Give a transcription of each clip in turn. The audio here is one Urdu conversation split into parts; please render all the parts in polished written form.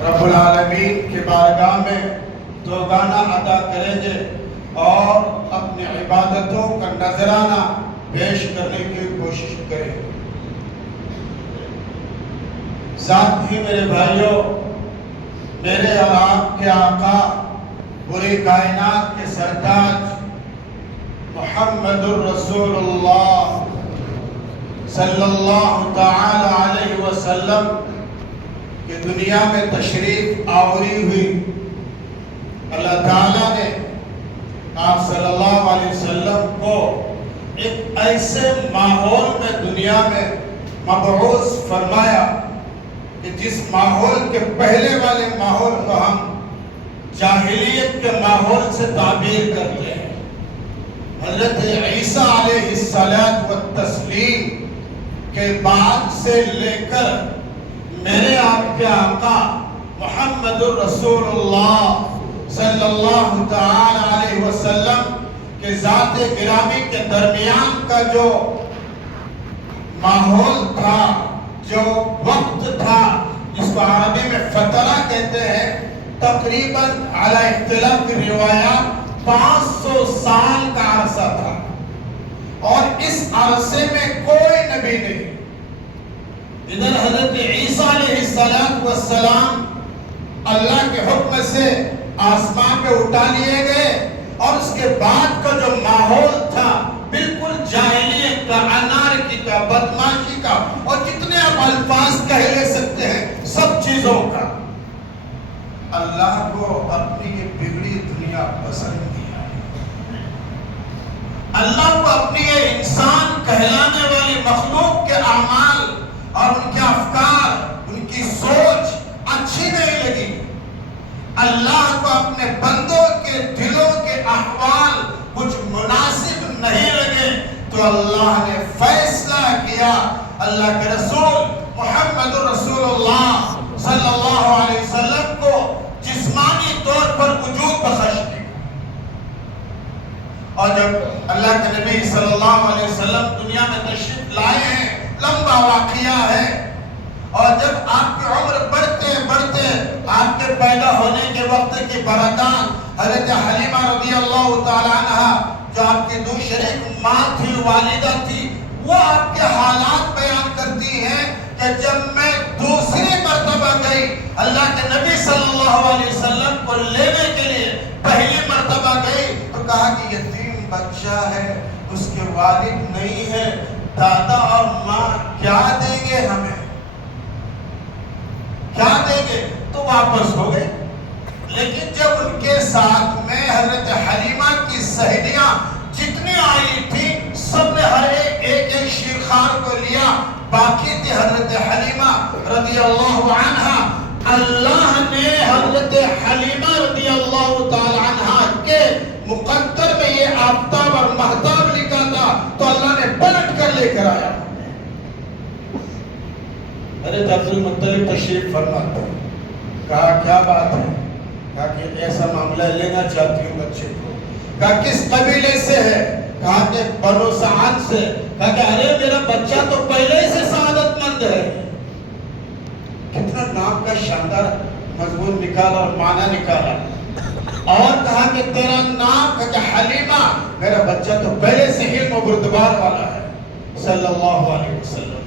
رب العالمین کی بارگاہ میں دوگانہ ادا کریں گے اور اپنی عبادتوں کا نذرانہ پیش کرنے کی کوشش کریں گے۔ ساتھ ہی میرے بھائیوں، میرے اور آپ کے آقا، پوری کائنات کے سرتاج محمد الرسول اللہ صلی اللہ تعالی علیہ وسلم کی دنیا میں تشریف آوری ہوئی۔ اللہ تعالیٰ نے آپ صلی اللہ علیہ وسلم کو ایک ایسے ماحول میں دنیا میں مبعوث فرمایا کہ جس ماحول کے پہلے والے ماحول کو ہم جاہلیت کے ماحول سے تعبیر کرتے ہیں۔ حضرت عیسیٰ علیہ السلام کے بعد سے لے کر میرے آپ کے آقا محمد الرسول اللہ صلی اللہ تعالی علیہ وسلم کے ذات گرامی کے درمیان کا جو ماحول تھا، جو وقت تھا، جس کو عربی میں فترہ کہتے ہیں، تقریباً علی اختلاف کی روایات 500 سال کا عرصہ تھا، اور اس عرصے میں کوئی نبی نہیں۔ ادھر حضرت عیسیٰ علیہ السلام اللہ کے حکم سے آسمان پہ اٹھا لیے گئے، اور اس کے بعد کا جو ماحول تھا بالکل جاہلیت کا، انارکی کا، بدماشی کا، اور جتنے آپ الفاظ کہہ لے سکتے ہیں سب چیزوں کا۔ اللہ کو اپنی یہ بگڑی دنیا پسند نہیں آئی۔ اللہ کو اپنی یہ انسان کہلانے والی مخلوق کے اعمال اور ان کے افکار، ان کی سوچ اچھی نہیں لگی۔ اللہ کو اپنے بندوں کے دلوں کے احوال کچھ مناسب نہیں لگے، تو اللہ نے فیصلہ کیا اللہ کے رسول محمد رسول اللہ صلی اللہ علیہ وسلم کو جسمانی طور پر وجود بخشنے کا۔ اور جب اللہ کے نبی صلی اللہ علیہ وسلم دنیا میں تشریف لائے ہیں، لمبا واقعہ ہے، اور جب آپ کی عمر بڑھتے بڑھتے آپ کے پیدا ہونے کے وقت کی برکات، حضرت حلیمہ رضی اللہ تعالی عنہ جو آپ کی دوشریک ماں تھی، والدہ تھی، وہ آپ کے حالات بیان کرتی ہیں کہ جب میں دوسری مرتبہ گئی اللہ کے نبی صلی اللہ علیہ وسلم کو لینے کے لیے، پہلی مرتبہ گئی تو کہا کہ یتیم بچہ ہے، اس کے والد نہیں ہے، دادا اور ماں کیا دیں گے ہمیں، کیا دیں گے؟ تو واپس ہو گئے۔ لیکن جب ان کے ساتھ میں حضرت حلیمہ کی سہیلیاں جتنی آئی تھی، سب نے ہر ایک شیرخوار کو لیا، باقی تھی حضرت حلیمہ رضی اللہ عنہ۔ اللہ نے حضرت حلیمہ رضی اللہ تعالی عنہ کے مقدر میں یہ آفتاب اور مہتاب لکھا تھا، تو اللہ نے پلٹ کر لے کر آیا۔ حضرت عبد المطلب تشریف فرماتے ہیں، کہا کیا بات ہے؟ کہا کہ ایسا معاملہ لینا چاہتی ہوں بچے کو۔ کہا کس قبیلے سے ہے؟ کہا کہ بنو سعد سے۔ کہا کہ ارے میرا بچہ تو پہلے سے سعادت مند ہے۔ کتنا نام کا شاندار مضمون نکالا اور معنی نکالا، اور کہا کہ تیرا نام، کہا کہ حلیمہ، میرا بچہ تو پہلے سے علم و بردبار والا ہے صلی اللہ علیہ وسلم۔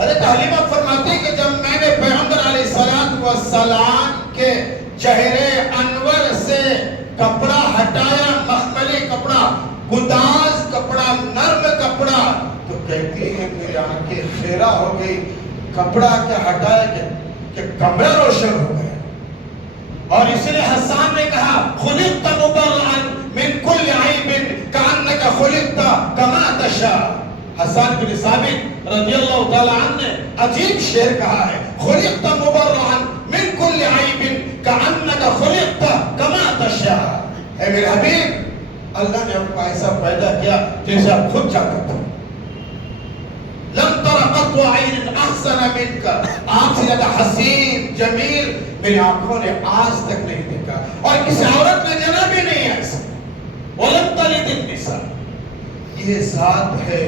حضرت حلیمہ فرماتی ہے کہ جب میں نے پیغمبر علیہ السلام کے چہرے انور سے کپڑا ہٹایا، مخملی کپڑا، گداز کپڑا، نرم کپڑا، تو کہتی ہے میری آنکھیں خیرہ ہو گئی۔ کپڑا کیا ہٹایا کہ کمرہ روشن ہو گیا۔ اور اس لیے حسان نے کہا خلقت مبرئا من کل عیب کأنک خلقت کما تشاء۔ حسان بن ثابت رضی اللہ تعالی عنہ نے عجیب شعر کہا ہے، خلقت مبرئا من کل عیب کأنک خلقت کما تشاء۔ اے میرے حبیب، اللہ نے آپ کو ایسا پیدا کیا جیسے آپ خود چاہتے تھے۔ لم تر قط عین احسن منک، آپ سے زیادہ حسین جمیل میری آنکھوں نے آج تک نہیں دیکھا، اور کسی عورت نے جنا بھی نہیں ایسا۔ ولم تلد النساء، یہ ذات ہے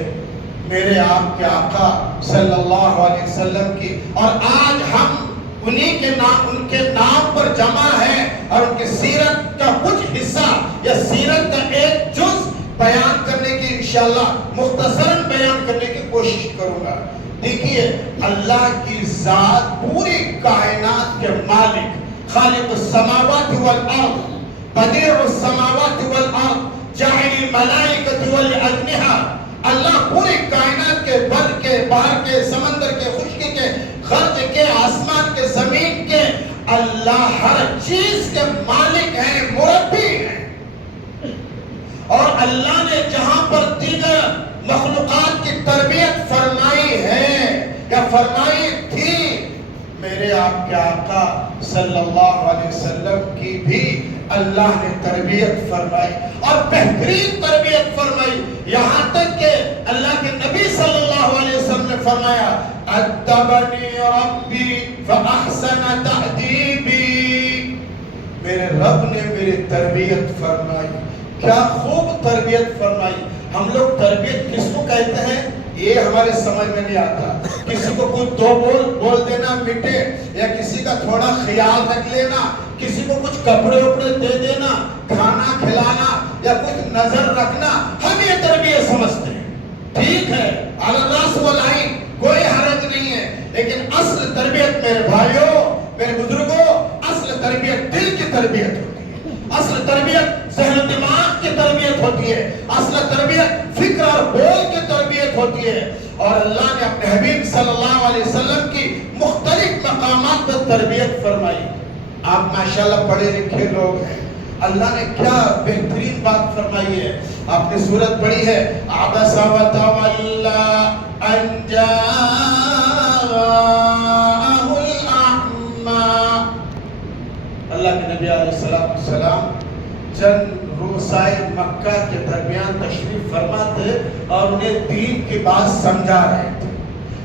میرے آپ کے آقا صلی اللہ علیہ وسلم کی، اور آج ہم انہی کے نام ان کے نام پر جمع ہے اور ان کی سیرت کا کچھ حصہ یا سیرت کا ایک جز بیان کرنے کی انشاءاللہ مختصراً بیان کرنے کی کوشش کروں گا۔ دیکھیے اللہ کی ذات پوری کائنات کے مالک، خالق السماوات والارض، بدیع السماوات والارض، جاعل الملائکۃ والاجنحہ، اللہ پوری کائنات کے بر کے باہر کے سمندر کے خشکی کے خرج کے آسمان کے زمین کے اللہ ہر چیز کے مالک ہیں، مربی ہیں۔ اور اللہ نے جہاں پر دیگر مخلوقات کی تربیت فرمائی ہے یا فرمائی تھی، میرے آپ کے آقا صلی اللہ علیہ وسلم کی بھی اللہ نے تربیت فرمائی اور بہترین تربیت فرمائی، یہاں تک کہ اللہ کے نبی صلی اللہ علیہ وسلم نے فرمایا ادبنی ربی فاحسن تأدیبی، میرے رب نے میری تربیت فرمائی، کیا خوب تربیت فرمائی۔ ہم لوگ تربیت کس کو کہتے ہیں یہ ہمارے سمجھ میں نہیں آتا۔ کسی کو کچھ دو بول دینا میٹھے، یا کسی کا تھوڑا خیال رکھ لینا، کسی کو کچھ کپڑے وپڑے دے دینا، کھانا کھلانا یا کچھ نظر رکھنا، ہم یہ تربیت سمجھتے ہیں۔ ٹھیک ہے، علی الراس والعین، کوئی حرج نہیں ہے، لیکن اصل تربیت میرے بھائیوں، میرے بزرگوں، اصل تربیت دل کی تربیت ہوتی ہے، اصل تربیت ذہن و دماغ کی تربیت ہوتی ہے، اصل تربیت فکر اور بول کی تربیت ہوتی ہے۔ اور اللہ نے اپنے حبیب صلی اللہ علیہ وسلم کی مختلف مقامات پر تربیت فرمائی۔ آپ ماشاءاللہ پڑھے لکھے لوگ ہیں، اللہ نے کیا بہترین بات فرمائی ہے۔ آپ نے سورت پڑھی ہے عبس وتولی ان جاءہ الاعمی، اللہ کے نبی علیہ السلام چند روسائے مکہ کے درمیان تشریف فرما تھے اور انہیں دین کی بات سمجھا رہے تھے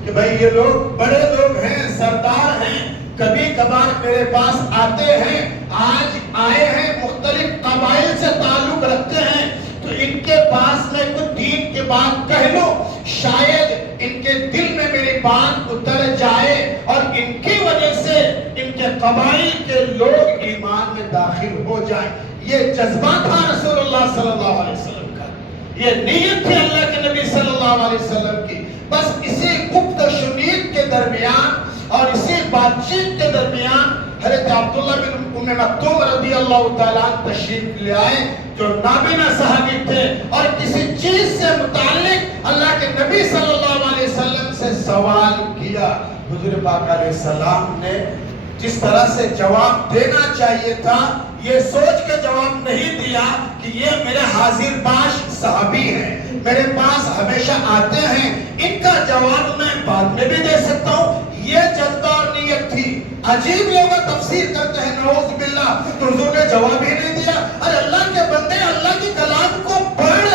کہ بھئی یہ لوگ بڑے لوگ ہیں، سردار ہیں، کبھی کبھار میرے پاس آتے ہیں، آج آئے ہیں مختلف قبائل سے تعلق رکھتے ہیں، تو ان کے پاس میں کچھ دین کی بات کہہ لوں، شاید ان کے دل میں میری بات اتر جائے اور ان کی وجہ سے ان کے قبائل کے لوگ ایمان میں داخل ہو جائیں۔ یہ جذبہ تھا رسول اللہ صلی اللہ علیہ وسلم کا، یہ نیت تھی اللہ کے نبی صلی اللہ علیہ وسلم کی۔ بس اسی گفت و شنید کے درمیان اور اسی بات چیت کے درمیان حضرت عبداللہ بن ام مکتوم رضی اللہ تعالیٰ تشریف لے آئے، جو نابینا صحابی تھے اور کسی چیز سے متعلق اللہ کے نبی صلی اللہ علیہ وسلم سے سوال کیا۔ حضور پاک علیہ السلام نے جس طرح سے جواب دینا چاہیے تھا، یہ سوچ کے جواب نہیں دیا کہ یہ میرے حاضر باش صحابی ہیں، میرے پاس ہمیشہ آتے ہیں، ان کا جواب میں بعد میں بھی دے سکتا ہوں، یہ جذبہ اور نیت تھی۔ عجیب لوگ تفسیر کرتے ہیں نعوذ باللہ، تو حضور نے جواب ہی نہیں دیا۔ ارے اللہ کے بندے، اللہ کے کلام کو پڑھ،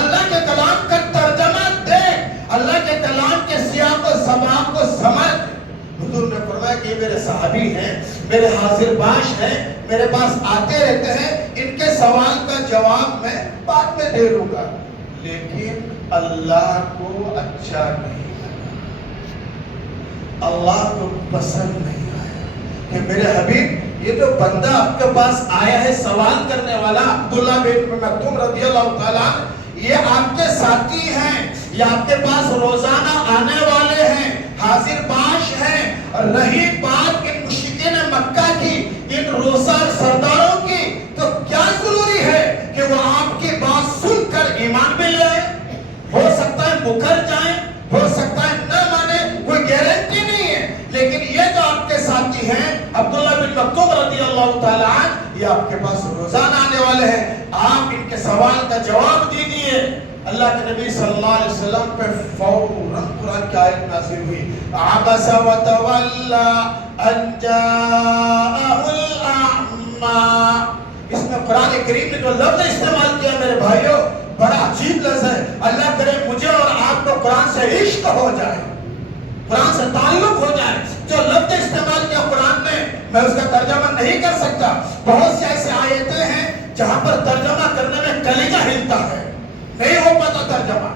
اللہ کے کلام کا ترجمہ دیکھ، اللہ کے کلام کے سیاق و سباق کو سمجھ۔ حضور نے فرمایا کہ یہ میرے صحابی ہیں، میرے حاضر باش ہیں، میرے پاس آتے رہتے ہیں، ان کے سوال کا جواب میں بعد میں دے لوں گا۔ لیکن اللہ کو اچھا نہیں لگا، اللہ کو پسند نہیں آیا کہ میرے حبیب یہ جو بندہ آپ کے پاس آیا ہے سوال کرنے والا عبداللہ بن مکتوم رضی اللہ تعالیٰ، یہ آپ کے ساتھی ہیں، یہ آپ کے پاس روزانہ آنے والے ہیں، حاضر باش ہیں۔ اور رہی بات ان مشرکین مکہ کی، ان روسار سرداروں کی، تو کیا ضروری ہے کہ وہ آپ کی بات سن کر ایمان بھی لے آئے؟ ہو سکتا ہے مکر جائیں، ہو سکتا ہے نہ مانے، کوئی گارنٹی نہیں ہے، لیکن یہ جو آپ کے ساتھی ہیں عبداللہ بن مکتوم رضی اللہ تعالیٰ عنہ، یہ آپ کے پاس روزانہ آنے والے ہیں، آپ ان کے سوال کا جواب دیجئے۔ اللہ کے نبی صلی اللہ علیہ وسلم پہ فوراً قرآن کی آیت نازل ہوئی، عبس وتولی ان جاءہ الاعمی۔ اس میں قرآن کریم نے جو لفظ استعمال کیا میرے بھائیوں، بڑا عجیب لفظ ہے۔ اللہ کرے مجھے اور آپ کو قرآن سے عشق ہو جائے، قرآن سے تعلق ہو جائے۔ جو لفظ استعمال کیا قرآن میں اس کا ترجمہ نہیں کر سکتا۔ بہت سے ایسے آیتیں ہیں جہاں پر ترجمہ کرنے میں کلیجہ ہلتا ہے، نہیں ہو پاتا ترجمہ۔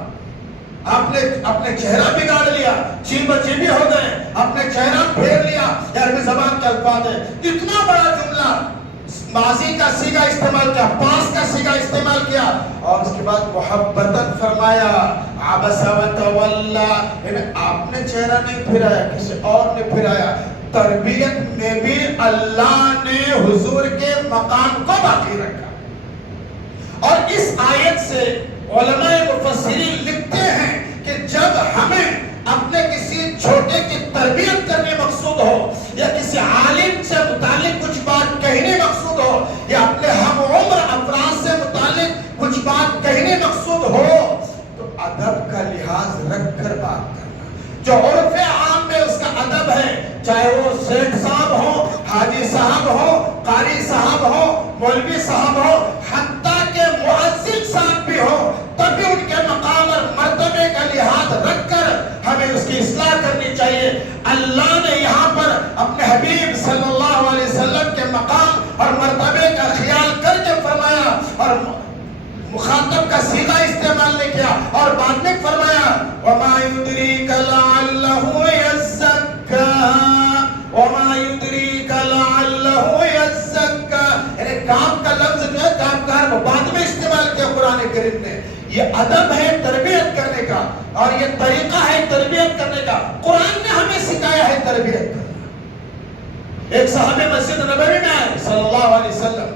آپ نے اپنے چہرہ بگاڑ لیا، چیب چیبی ہو گئے، اپنے چہرہ پھیر لیا، یہ عربی زبان کے الفاظ ہے. اتنا بڑا جملہ ماضی کا صیغہ استعمال کیا، پاس کا صیغہ استعمال کیا، اور اس کے بعد محبتاً فرمایا عبس وتولا. آپ نے چہرہ نہیں پھرایا، کسی اور نے پھرایا. تربیت میں بھی اللہ نے حضور کے مقام کو باقی رکھا. اور اس آیت سے علماء مفسرین لکھتے ہیں کہ جب ہمیں اپنے کسی چھوٹے کی تربیت کرنے مقصود ہو، یا کسی عالم سے متعلق کچھ بات کہنے مقصود ہو، یا اپنے ہم عمر افراد سے متعلق کچھ بات کہنے مقصود ہو، تو ادب کا لحاظ رکھ کر بات کرنا. جو عرف عام میں اس کا ادب ہے، چاہے وہ سیٹھ صاحب ہو، حاجی صاحب ہو، قاری صاحب ہو، مولوی صاحب ہو، حتیٰ کہ مؤذن صاحب بھی ہو، تب بھی ان کے مقام اور مرتبے کا لحاظ رکھ کر ہمیں اس کی اصلاح کرنی چاہیے. اللہ نے یہاں پر اپنے حبیب صلی اللہ علیہ وسلم کے مقام اور مرتبے کا خیال کر کے فرمایا، اور مخاطب کا صیغہ استعمال نہیں کیا، اور بعد میں فرمایا وَمَا يُدْرِيكَ لَعَلَّهُ يَزَّكَّىٰ وَمَا يُدْرِيكَ لَعَلَّهُ يَزَّكَّىٰ. یعنی کام کا لفظ جو ہے کامکار وہ بعد میں استعمال کیا قرآن کریم نے. یہ ادب ہے تربیت کرنے کا، اور یہ طریقہ ہے تربیت کرنے کا. قرآن نے ہمیں سکھایا ہے تربیت کرنا. ایک صحابی مسجد نبوی میں آئے صلی اللہ علیہ وسلم،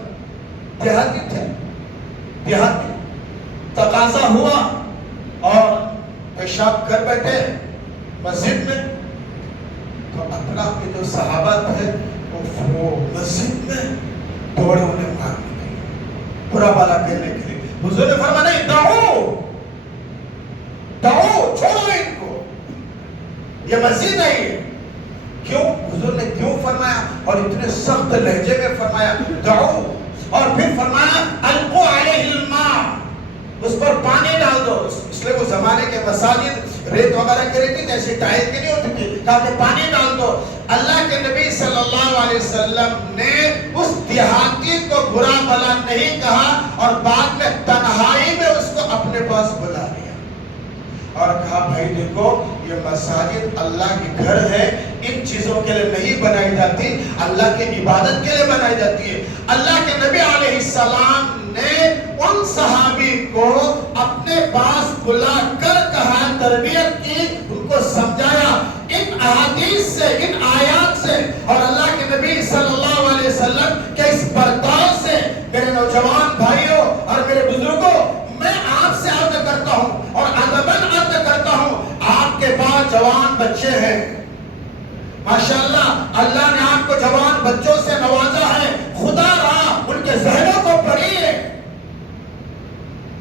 دیہاتی تھے، دیہاتی. تقاضا ہوا اور پیشاب کر بیٹھے مسجد میں، تو اطراف کے جو صحابہ تھے وہ مسجد میں دوڑے انہیں مارنے کے لیے، برا بھلا کہنے کے لیے. حضور نے فرمایا نہیں، دعو چھوڑو ان کو، یہ مسجد ہے. یہ کیوں؟ حضور نے کیوں فرمایا اور اتنے سخت لہجے میں فرمایا دعو، اور پھر فرمایا القوا علیہ الماء، اس پر پانی ڈال دو. اس لیے وہ زمانے کے مساجد ریت وغیرہ کی رہتی تھی، ایسی ٹائل کی نہیں ہوتی تھی، کہا کہ پانی ڈال دو. اللہ کے نبی صلی اللہ علیہ وسلم نے اس دیہاتی کو برا بھلا نہیں کہا، اور بعد میں تنہائی میں اس کو اپنے پاس بلا لیا اور کہا بھائی دیکھو یہ مساجد اللہ کے گھر ہے، ان چیزوں کے لیے نہیں بنائی جاتی، اللہ کی عبادت کے لیے بنائی جاتی ہے. اللہ کے نبی علیہ السلام نے ان صحابی کو اپنے پاس بلا کر کہا، تربیت کی، ان کو سمجھایا ان احادیث سے، ان آیات سے، اور اللہ کے نبی صلی اللہ علیہ وسلم کے اس برتاؤ سے. میرے نوجوان بھائیوں اور میرے بزرگوں، میں آپ سے عرض کرتا ہوں اور ادباً عرض کرتا ہوں، آپ کے پاس جوان بچے ہیں، ماشاءاللہ اللہ نے آپ کو جوان بچوں سے نوازا ہے. خدا رہا ان کے ذہنوں کو پڑھیے،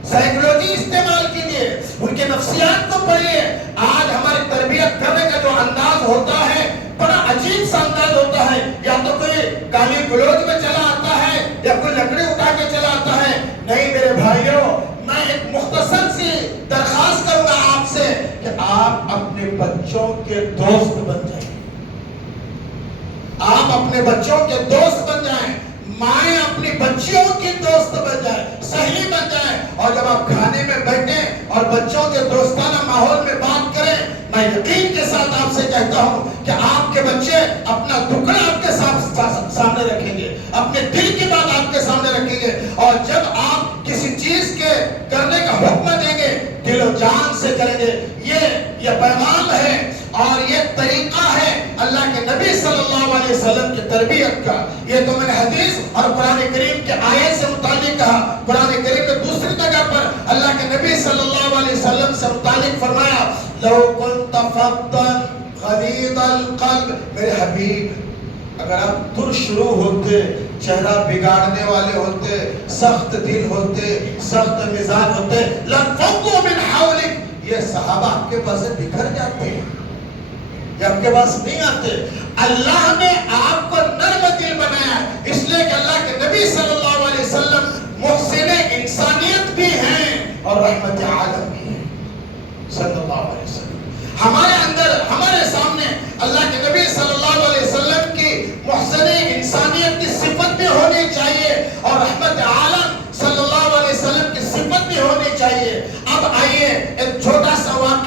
سائیکولوجی استعمال کیجیے، ان کے نفسیات کو پڑھیے. آج ہماری تربیت کرنے کا جو انداز ہوتا ہے بڑا عجیب سا انداز ہوتا ہے. یا تو کوئی گالی گلوچ میں چلا آتا ہے، یا کوئی لکڑی اٹھا کے چلا آتا ہے. نہیں میرے بھائیوں، میں ایک مختصر سی درخواست کروں گا آپ سے کہ آپ اپنے بچوں کے دوست بن جائیں. آپ اپنے بچوں کے دوست بن جائیں، مائیں اپنی بچیوں کی دوست بن جائیں، صحیح بن جائیں. اور جب آپ کھانے میں بیٹھیں اور بچوں کے دوستانہ ماحول میں بات کریں، میں یقین کے ساتھ آپ سے کہتا ہوں کہ آپ کے بچے اپنا دکھڑا آپ کے سامنے رکھیں گے، اپنے دل کی بات آپ کے سامنے رکھیں گے. اور جب آپ کسی چیز کے کرنے کا حکم دیں گے دل و جان سے کریں گے. یہ پیغام ہے اور یہ طریقہ ہے اللہ کے نبی صلی اللہ علیہ وسلم کی تربیت کا. یہ تو میں نے حدیث اور قرآن کریم کے آیت سے متعلق کہا. قرآن کریم نے دوسری جگہ پر اللہ کے نبی صلی اللہ علیہ وسلم سے متعلق فرمایا لو كنت فظا غلیظ القلب، میرے حبیب اگر آپ ترشرو ہوتے، چہرہ بگاڑنے والے ہوتے، سخت دل ہوتے، سخت مزاج ہوتے، لانفضوا من حولک، یہ صحابہ آپ کے پاس سے بکھر جاتے ہیں، یہ آپ کے پاس نہیں آتے. اللہ نے آپ کو نرم دل بنایا، اس لیے کہ اللہ کے نبی صلی اللہ علیہ وسلم محسن انسانیت بھی ہیں اور رحمت عالم بھی ہیں صلی اللہ علیہ وسلم. ہمارے اندر، ہمارے سامنے اللہ کے نبی صلی اللہ علیہ وسلم کی محسن انسانیت کی صفت بھی ہونی چاہیے اور رحمت عالم صلی اللہ علیہ وسلم کی صفت بھی ہونی چاہیے. اب آئیے ایک چھوٹا سا واقعہ